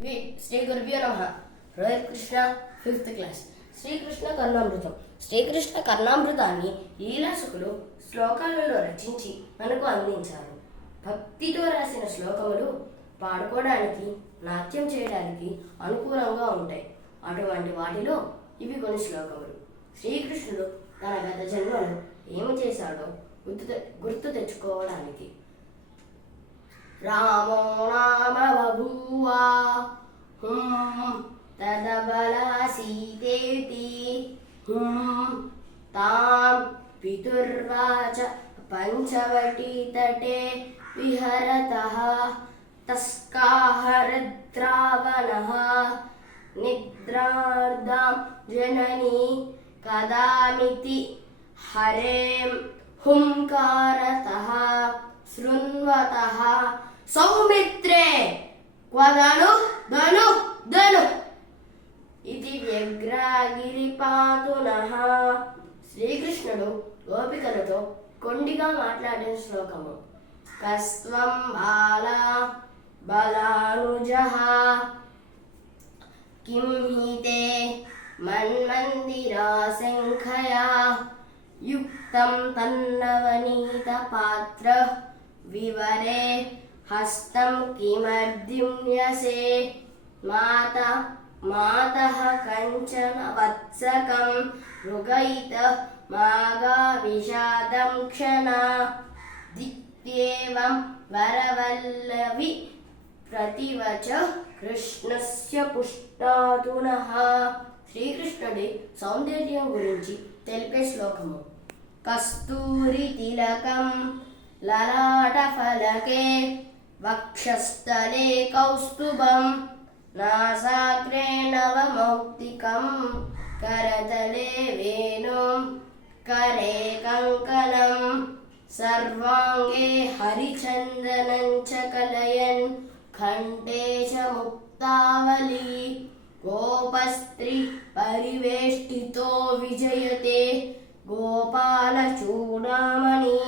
శ్రీ గురుభ్యో నమః. Rohit Krishna, 5th class. Srikrishna Karnamritam. శ్రీకృష్ణ కర్ణామృతాన్ని లీలాసుకులు శ్లోకాలలో రచించి మనకు అందించారు. భక్తితో రాసిన శ్లోకములు పాడుకోవడానికి, నాట్యం చేయడానికి అనుకూలంగా ఉంటాయి. అటువంటి వాటిలో ఇవి కొన్ని శ్లోకములు. శ్రీకృష్ణుడు తన గత జన్మలో ఏమి చేశాడో గుర్తు తెచ్చుకోవడానికి. రామో నామ బభూవా తదబలా సీతేతి తాం పితుర్వాచ పంచవటీ తటే విహరతః తస్కాహరద్రావణః నిద్రార్ధాం జననీ కదామితి హరేం హుంకారతః శృణ్వతః సౌమిత్రే క్వదను ధను ధను ఇది వ్యగ్రగిరిపాతునః. శ్రీకృష్ణుడు గోపికలతో కొండిగా మాట్లాడిన శ్లోకము. కస్త్వం బాలా బలానుజః కిం హితే మన్మందిరా శంఖయా యుక్తం తన్నవనీత పాత్ర వివరే హస్తం కిమర్ద్యుమ్యసే మాతః కంచన వత్సకం మృగయిత మాగా విషాదం క్షణా దిత్యేవం వరవల్లవి ప్రతివచ కృష్ణస్య పుష్టాతునః. శ్రీకృష్ణుడి సౌందర్యం గురించి తెలిపే శ్లోకము. కస్తూరి తిలకం లలాట ఫలకే వక్షస్థలే కౌస్తుభం నాసాగ్రే నవమౌక్తికం కరతలే వేణుం కరే కంకణం సర్వాంగే హరిచందనం చ కలయన్ కంఠే చ ముక్తావళి గోపస్త్రీ పరివేష్టితో విజయతే గోపాల చూడామణి.